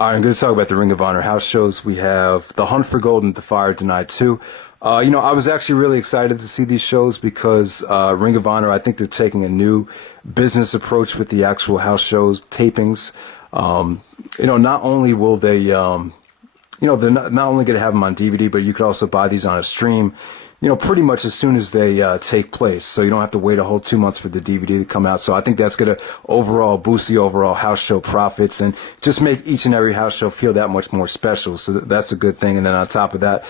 All right, I'm going to talk about the Ring of Honor house shows. We have the Hunt for Gold and Defy or Denied 2. I was actually really excited to see these shows because Ring of Honor, I think they're taking a new business approach with the actual house shows, tapings. Not only will they, they're not only going to have them on DVD, but you could also buy these on a stream, pretty much as soon as they take place. So you don't have to wait a whole 2 months for the DVD to come out. So I think that's going to overall boost the overall house show profits and just make each and every house show feel that much more special. So that's a good thing. And then on top of that,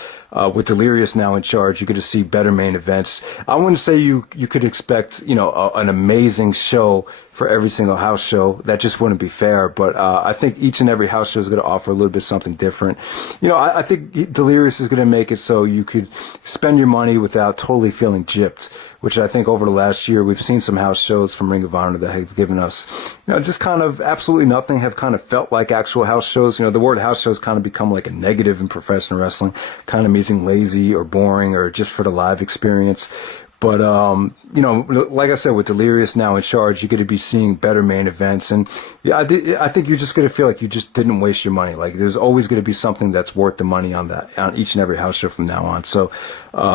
with Delirious now in charge, you're going to see better main events. I wouldn't say you could expect, an amazing show for every single house show. That just wouldn't be fair. But I think each and every house show is going to offer a little bit something different. I think Delirious is going to make it so you could spend your money without totally feeling gypped, which I think over the last year we've seen some house shows from Ring of Honor that have given us, just kind of absolutely nothing, have kind of felt like actual house shows. The word house shows kind of become like a negative in professional wrestling, kind of meaning lazy or boring or just for the live experience. But, like I said, with Delirious now in charge, you're going to be seeing better main events. And yeah, I think you're just going to feel like you just didn't waste your money. Like there's always going to be something that's worth the money on each and every house show from now on. So,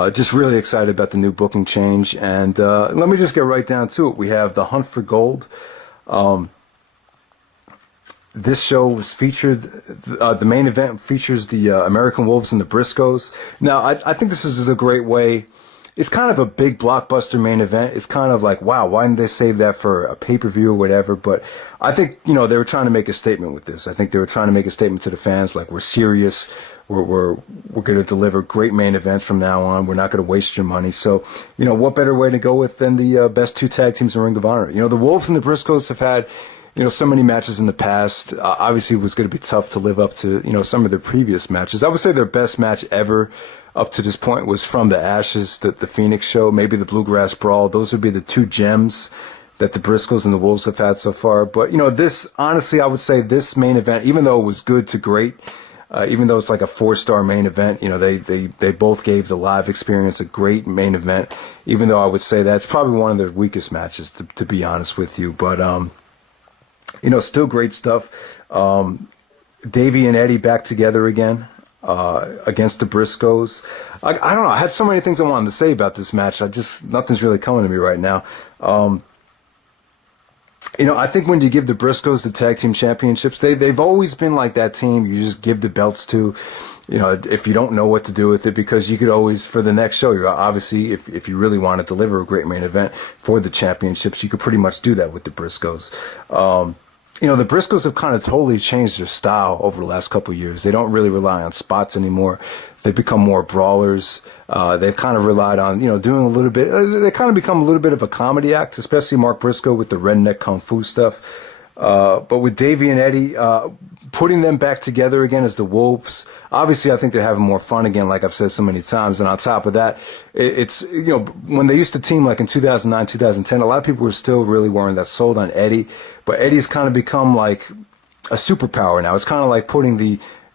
just really excited about the new booking change. And, let me just get right down to it. We have the Hunt for Gold. This show was featured, the main event features the American Wolves and the Briscoes. Now, I think this is a great way. It's kind of a big blockbuster main event. It's kind of like, wow, why didn't they save that for a pay-per-view or whatever? But I think, they were trying to make a statement with this. I think they were trying to make a statement to the fans, like, we're serious. We're going to deliver great main events from now on. We're not going to waste your money. So, what better way to go with than the best two tag teams in Ring of Honor? The Wolves and the Briscoes have had, so many matches in the past. Obviously, it was going to be tough to live up to, some of their previous matches. I would say their best match ever up to this point was From the Ashes, the Phoenix show, maybe the Bluegrass Brawl. Those would be the two gems that the Briscoes and the Wolves have had so far. But, this, honestly, I would say this main event, even though it was good to great, even though it's like a 4-star main event, they both gave the live experience a great main event, even though I would say that's probably one of their weakest matches, to be honest with you. But, still great stuff. Davey and Eddie back together again against the Briscoes. I don't know. I had so many things I wanted to say about this match. Nothing's really coming to me right now. I think when you give the Briscoes the tag team championships, they've always been like that team you just give the belts to, if you don't know what to do with it, because you could always, for the next show, you're obviously, if you really want to deliver a great main event for the championships, you could pretty much do that with the Briscoes. The Briscoes have kind of totally changed their style over the last couple of years. They don't really rely on spots anymore. They've become more brawlers. They've kind of relied on, doing a little bit. They kind of become a little bit of a comedy act, especially Mark Briscoe with the redneck kung fu stuff. But with Davey and Eddie, putting them back together again as the Wolves, obviously I think they're having more fun again, like I've said so many times. And on top of that, it's, when they used to team like in 2009, 2010, a lot of people were still really weren't that sold on Eddie. But Eddie's kind of become like a superpower now. It's kind of like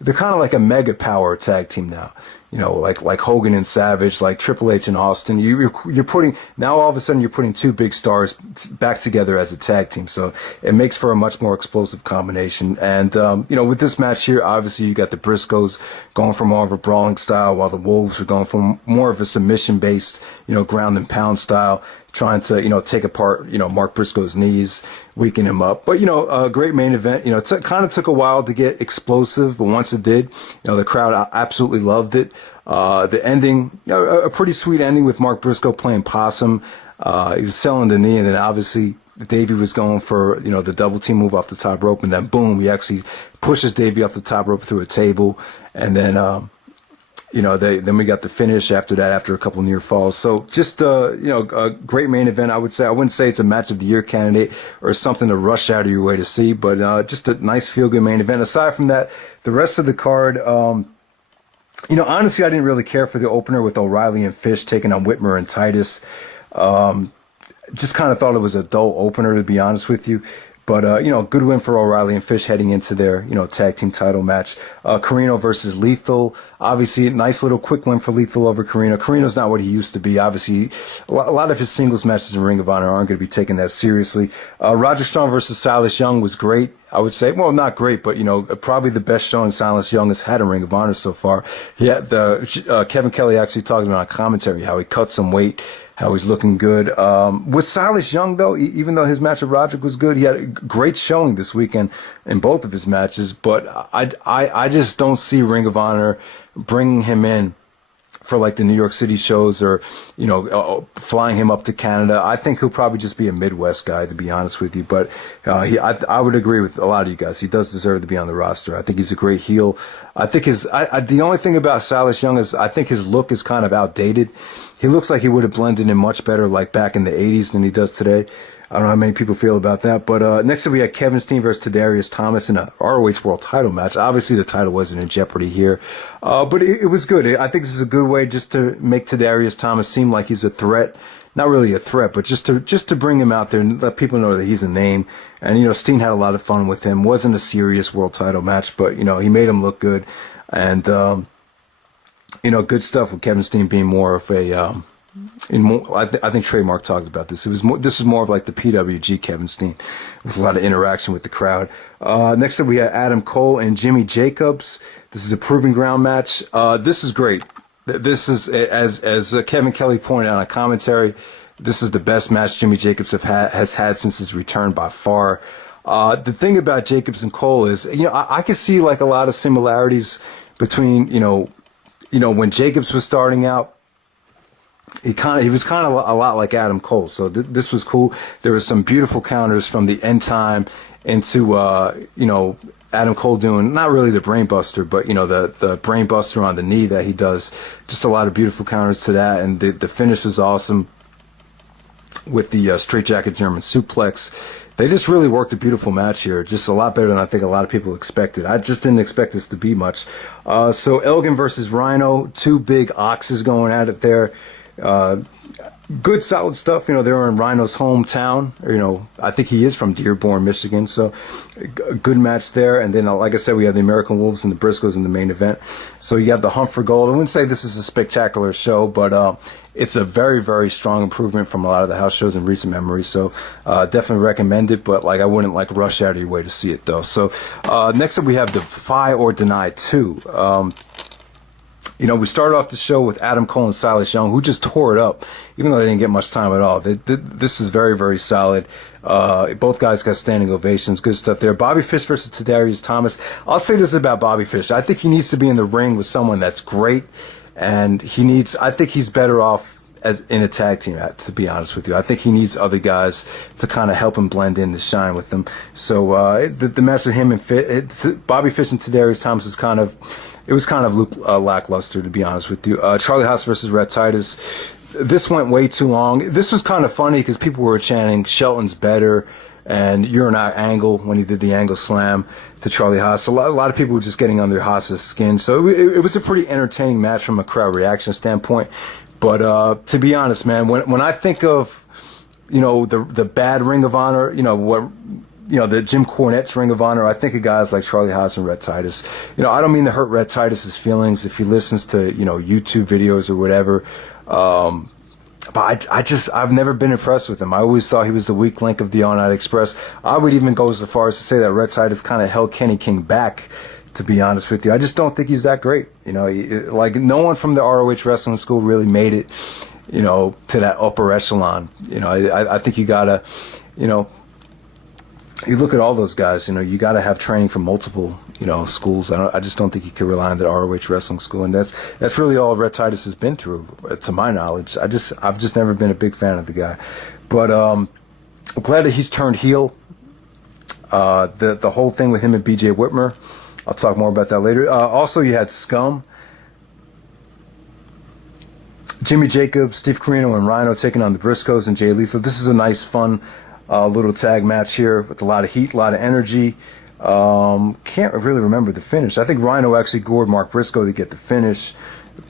they're kind of like a mega power tag team now. Like Hogan and Savage, like Triple H and Austin. You're putting, now all of a sudden you're putting two big stars back together as a tag team. So it makes for a much more explosive combination. And, with this match here, obviously you got the Briscoes going for more of a brawling style, while the Wolves are going for more of a submission based, ground and pound style, trying to, take apart, Mark Briscoe's knees, weaken him up. But, a great main event. It kind of took a while to get explosive, but once it did, the crowd absolutely loved it. The ending, a pretty sweet ending with Mark Briscoe playing possum. He was selling the knee, and then obviously Davey was going for, the double team move off the top rope, and then boom, he actually pushes Davey off the top rope through a table, and then, then we got the finish after that, after a couple near falls. So just, a great main event, I would say. I wouldn't say it's a match of the year candidate or something to rush out of your way to see, but just a nice feel-good main event. Aside from that, the rest of the card, honestly, I didn't really care for the opener with O'Reilly and Fish taking on Whitmer and Titus. Just kind of thought it was a dull opener, to be honest with you. But, good win for O'Reilly and Fish heading into their, tag team title match. Carino versus Lethal. Obviously, a nice little quick win for Lethal over Carino. Carino's not what he used to be. Obviously, a lot of his singles matches in Ring of Honor aren't going to be taken that seriously. Roderick Strong versus Silas Young was great, I would say. Well, not great, but, probably the best showing Silas Young has had in Ring of Honor so far. Kevin Kelly actually talked about on commentary how he cut some weight, how he's looking good. With Silas Young, though, even though his match with Roderick was good, he had a great showing this weekend in both of his matches. But I just don't see Ring of Honor bringing him in for like the New York City shows or, flying him up to Canada. I think he'll probably just be a Midwest guy, to be honest with you. But I would agree with a lot of you guys. He does deserve to be on the roster. I think he's a great heel. I think the only thing about Silas Young is I think his look is kind of outdated. He looks like he would have blended in much better like back in the 80s than he does today. I don't know how many people feel about that. But next up we had Kevin Steen versus Tadarius Thomas in a ROH World title match. Obviously the title wasn't in jeopardy here. But it was good. I think this is a good way just to make Tadarius Thomas seem like he's a threat. Not really a threat, but just to bring him out there and let people know that he's a name. And, Steen had a lot of fun with him. Wasn't a serious world title match, but, he made him look good. And, good stuff with Kevin Steen being more of a, I think Trademark talked about this. This was more of like the PWG Kevin Steen with a lot of interaction with the crowd. Next up we had Adam Cole and Jimmy Jacobs. This is a proving ground match. This is great. This is, as Kevin Kelly pointed out on commentary, this is the best match Jimmy Jacobs has had since his return by far. The thing about Jacobs and Cole is, I can see like a lot of similarities between, when Jacobs was starting out. He was kind of a lot like Adam Cole, so this was cool. There was some beautiful counters from the end time into Adam Cole doing not really the brain buster, but the brain buster on the knee that he does. Just a lot of beautiful counters to that, and the finish was awesome with the straightjacket German suplex. They just really worked a beautiful match here, just a lot better than I think a lot of people expected. I just didn't expect this to be much. So Elgin versus Rhino, two big oxes going at it there. Good solid stuff. They're in Rhino's hometown. I think he is from Dearborn, Michigan. So a good match there. And then, like I said, we have the American Wolves and the Briscoes in the main event. So you have the hunt for gold. I wouldn't say this is a spectacular show, but it's a very, very strong improvement from a lot of the house shows in recent memory. So definitely recommend it, but I wouldn't rush out of your way to see it though. So next up we have Defy or Deny 2. We started off the show with Adam Cole and Silas Young, who just tore it up, even though they didn't get much time at all. This is very, very solid. Both guys got standing ovations. Good stuff there. Bobby Fish versus Tadarius Thomas. I'll say this about Bobby Fish. I think he needs to be in the ring with someone that's great, and I think he's better off as in a tag team, to be honest with you. I think he needs other guys to kind of help him blend in, to shine with them. So the match with him and Bobby Fish and Tadarius Thomas was kind of lackluster, to be honest with you. Charlie Haas versus Rhett Titus. This went way too long. This was kind of funny because people were chanting Shelton's better and you're an angle when he did the angle slam to Charlie Haas. A lot of people were just getting under Haas's skin. So it was a pretty entertaining match from a crowd reaction standpoint. But to be honest, man, when I think of the bad Ring of Honor, the Jim Cornette's Ring of Honor, I think of guys like Charlie Haas and Rhett Titus. I don't mean to hurt Rhett Titus's feelings if he listens to YouTube videos or whatever. But I've never been impressed with him. I always thought he was the weak link of the All Night Express. I would even go so far as to say that Rhett Titus kind of held Kenny King back, to be honest with you. I just don't think he's that great. No one from the ROH wrestling school really made it, to that upper echelon. I think you gotta, you look at all those guys, you gotta have training from multiple, schools. I just don't think you can rely on the ROH wrestling school, and that's really all Rhett Titus has been through, to my knowledge. I've just never been a big fan of the guy, but I'm glad that he's turned heel. The whole thing with him and BJ Whitmer, I'll talk more about that later. Also, you had S.C.U.M, Jimmy Jacobs, Steve Corino, and Rhino taking on the Briscoes and Jay Lethal. This is a nice, fun little tag match here with a lot of heat, a lot of energy. Can't really remember the finish. I think Rhino actually gored Mark Briscoe to get the finish.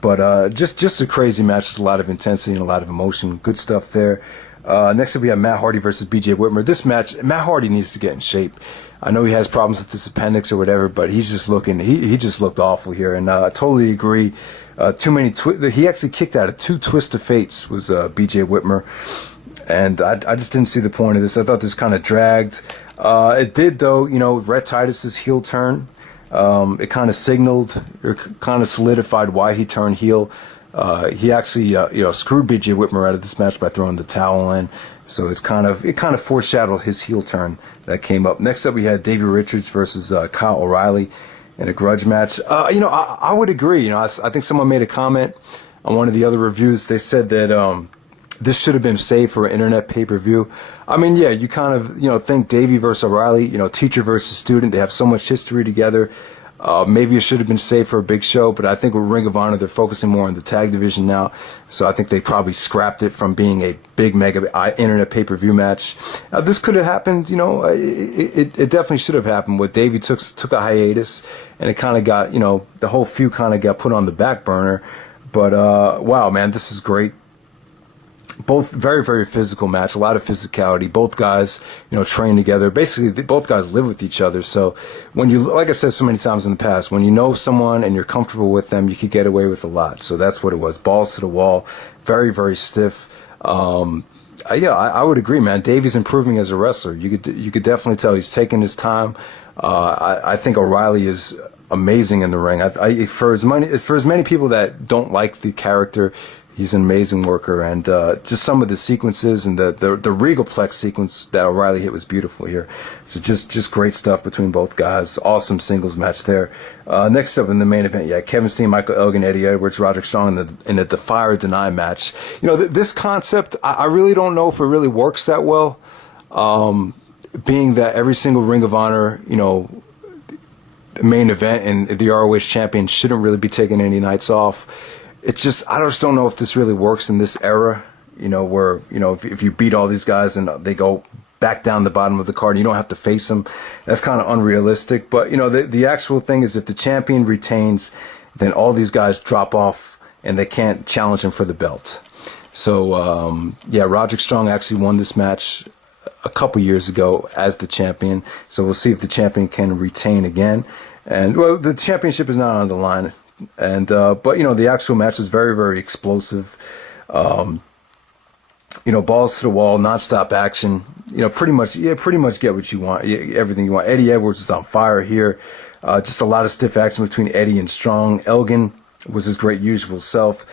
But just a crazy match with a lot of intensity and a lot of emotion. Good stuff there. Next up, we have Matt Hardy versus B.J. Whitmer. This match, Matt Hardy needs to get in shape. I know he has problems with his appendix or whatever, but he's just looking. He just looked awful here, and I totally agree. Too many. He actually kicked out of 2 twists of fates. Was B.J. Whitmer, and I just didn't see the point of this. I thought this kind of dragged. It did though. Rhett Titus's heel turn. It kind of signaled or kind of solidified why he turned heel. He actually screwed B.J. Whitmer out of this match by throwing the towel in. So it kind of foreshadowed his heel turn that came up. Next up, we had Davey Richards versus Kyle O'Reilly in a grudge match. I would agree. I think someone made a comment on one of the other reviews. They said that this should have been saved for an internet pay-per-view. I mean, yeah, you kind of think Davey versus O'Reilly, teacher versus student. They have so much history together. Maybe it should have been saved for a big show, but I think with Ring of Honor, they're focusing more on the tag division now. So I think they probably scrapped it from being a big mega internet pay-per-view match. This could have happened, it definitely should have happened. What Davey took a hiatus, and it kind of got, the whole feud kind of got put on the back burner. But wow, man, this is great. Both very, very physical match, a lot of physicality. Both guys, train together. Basically, both guys live with each other. So when you, like I said so many times in the past, when you know someone and you're comfortable with them, you could get away with a lot. So that's what it was. Balls to the wall. Very, very stiff. I would agree, man. Davey's improving as a wrestler. You could definitely tell he's taking his time. I think O'Reilly is amazing in the ring. For as many people that don't like the character, he's an amazing worker, and just some of the sequences and the Regalplex sequence that O'Reilly hit was beautiful here. So just great stuff between both guys. Awesome singles match there. Next up in the main event, Kevin Steen, Michael Elgin, Eddie Edwards, Roderick Strong in the Defy or Deny match. This concept, I really don't know if it really works that well, being that every single Ring of Honor, main event and the ROH champion shouldn't really be taking any nights off. I just don't know if this really works in this era, where, if you beat all these guys and they go back down the bottom of the card, you don't have to face them. That's kind of unrealistic. But, the actual thing is if the champion retains, then all these guys drop off and they can't challenge him for the belt. So, Roderick Strong actually won this match a couple years ago as the champion. So we'll see if the champion can retain again. And, well, the championship is not on the line. And but the actual match was very, very explosive. Balls to the wall, nonstop action. Pretty much get what you want, everything you want. Eddie Edwards was on fire here. Just a lot of stiff action between Eddie and Strong. Elgin was his great usual self.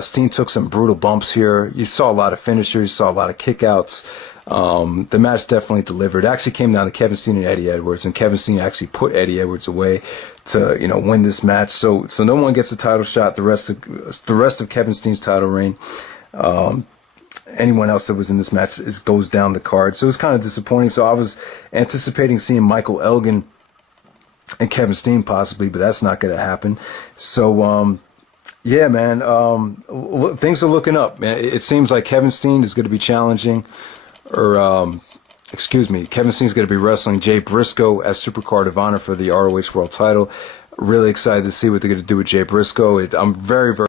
Steen took some brutal bumps here. You saw a lot of finishers, you saw a lot of kickouts. The match definitely delivered. It actually came down to Kevin Steen and Eddie Edwards, and Kevin Steen actually put Eddie Edwards away to win this match. So no one gets a title shot. The rest of Kevin Steen's title reign. Anyone else that was in this match goes down the card. So it's kind of disappointing. So I was anticipating seeing Michael Elgin and Kevin Steen possibly, but that's not going to happen. So yeah, man, things are looking up, man. It seems like Kevin Steen is going to be challenging. Kevin Steen's going to be wrestling Jay Briscoe as Supercard of Honor for the ROH World title. Really excited to see what they're going to do with Jay Briscoe. I'm very, very